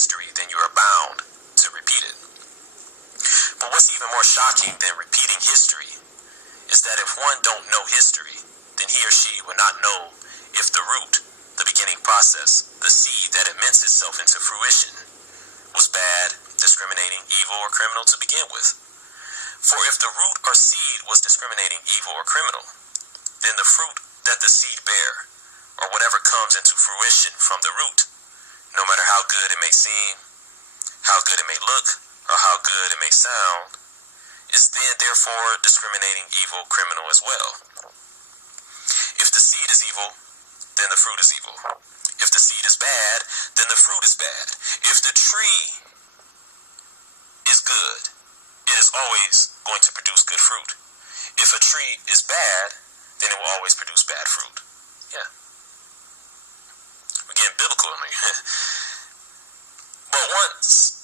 history, then you are bound to repeat it. But what's even more shocking than repeating history is that if one don't know history, then he or she would not know if the root, the beginning process, the seed that immense itself into fruition, was bad, discriminating, evil, or criminal to begin with. For if the root or seed was discriminating, evil, or criminal, then the fruit that the seed bear, or whatever comes into fruition from the root, no matter how good it may seem, how good it may look, or how good it may sound, is then therefore discriminating, evil, criminal as well. If the seed is evil, then the fruit is evil. If the seed is bad, then the fruit is bad. If the tree is good, it is always going to produce good fruit. If a tree is bad, then it will always produce bad fruit. Yeah. We're getting biblical in here. But once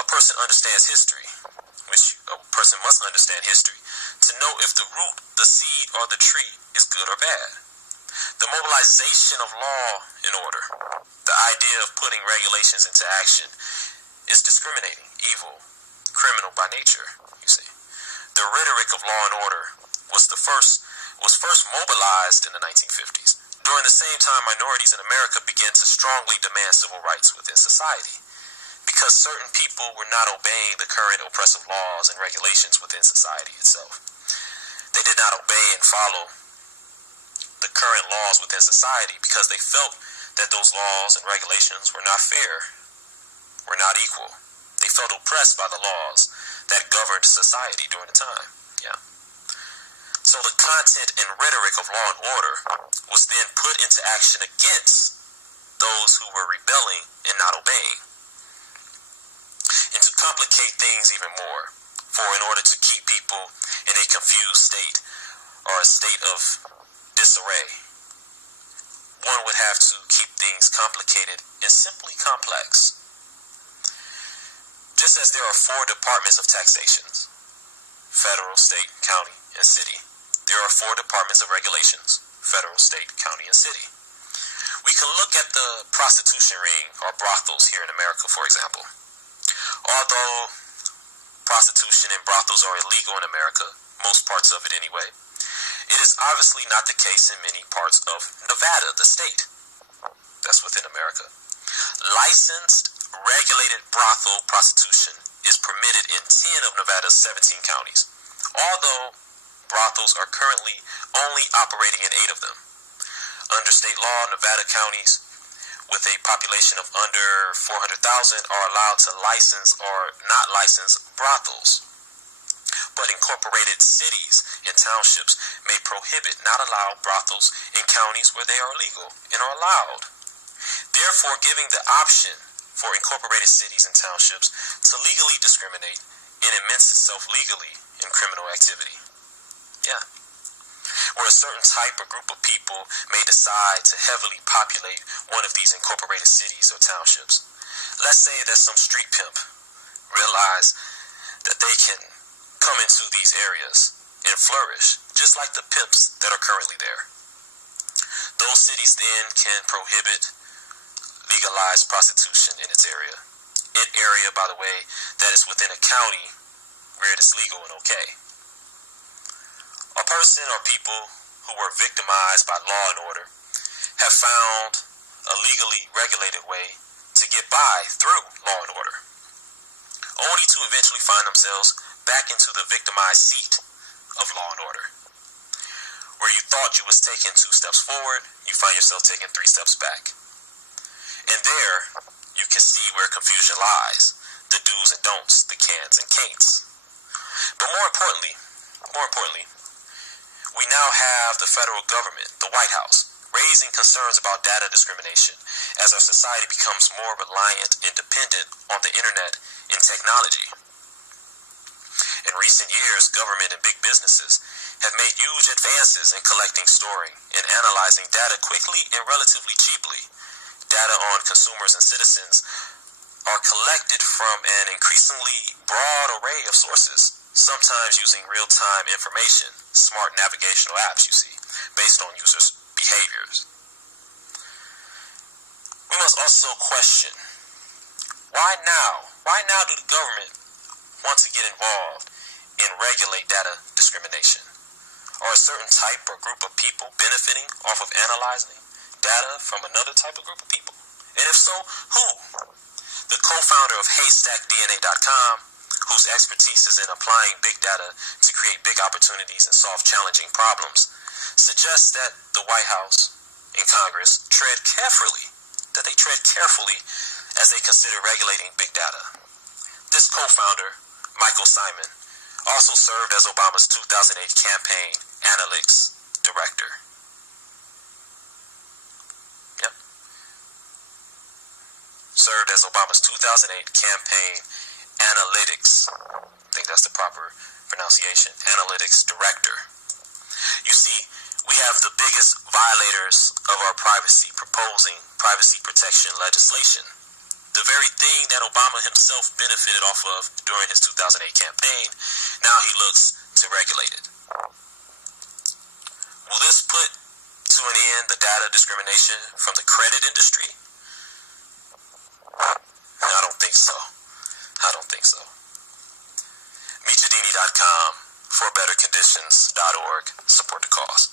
a person understands history, which a person must understand history, to know if the root, the seed, or the tree is good or bad. The mobilization of law and order, the idea of putting regulations into action, is discriminating, evil, criminal by nature, you see. The rhetoric of law and order was first mobilized in the 1950s. During the same time, minorities in America began to strongly demand civil rights within society, because certain people were not obeying the current oppressive laws and regulations within society itself. They did not obey and follow the current laws within society because they felt that those laws and regulations were not fair, were not equal. They felt oppressed by the laws that governed society during the time. Yeah. So the content and rhetoric of law and order was then put into action against those who were rebelling and not obeying. And to complicate things even more, for in order to keep people in a confused state or a state of disarray, one would have to keep things complicated and simply complex. Just as there are 4 departments of taxations, federal, state, county, and city, there are 4 departments of regulations, federal, state, county, and city. We can look at the prostitution ring or brothels here in America, for example. Although prostitution and brothels are illegal in America, most parts of it anyway, it is obviously not the case in many parts of Nevada, the state. That's within America. Licensed, regulated brothel prostitution is permitted in 10 of Nevada's 17 counties, although brothels are currently only operating in 8 of them. Under state law, Nevada counties with a population of under 400,000 are allowed to license or not license brothels. But incorporated cities and townships may prohibit, not allow brothels in counties where they are legal and are allowed, therefore giving the option for incorporated cities and townships to legally discriminate and immense itself legally in criminal activity. Yeah. Where a certain type or group of people may decide to heavily populate one of these incorporated cities or townships. Let's say that some street pimp realize that they can come into these areas and flourish, just like the pimps that are currently there. Those cities then can prohibit legalized prostitution in its area. An area, by the way, that is within a county where it is legal and okay. A person or people who were victimized by law and order have found a legally regulated way to get by through law and order, only to eventually find themselves back into the victimized seat of law and order. Where you thought you was taking 2 steps forward, you find yourself taking 3 steps back. And there, you can see where confusion lies, the do's and don'ts, the cans and can'ts. But more importantly, we now have the federal government, the White House, raising concerns about data discrimination as our society becomes more reliant and dependent on the internet and technology. In recent years, government and big businesses have made huge advances in collecting, storing, and analyzing data quickly and relatively cheaply. Data on consumers and citizens are collected from an increasingly broad array of sources, sometimes using real-time information, smart navigational apps, you see, based on users' behaviors. We must also question Why now? Why now do the government want to get involved and regulate data discrimination? Are a certain type or group of people benefiting off of analyzing data from another type of group of people? And if so, who? The co-founder of HaystackDNA.com, whose expertise is in applying big data to create big opportunities and solve challenging problems, suggests that the White House and Congress tread carefully as they consider regulating big data. This co-founder, Michael Simon, also served as Obama's 2008 campaign analytics director. Yep. Served as Obama's 2008 campaign analytics, I think that's the proper pronunciation, analytics director. You see, we have the biggest violators of our privacy proposing privacy protection legislation. The very thing that Obama himself benefited off of during his 2008 campaign, now he looks to regulate it. Will this put to an end the data discrimination from the credit industry? I don't think so. MeetYadini.com, forbetterconditions.org. Support the cause.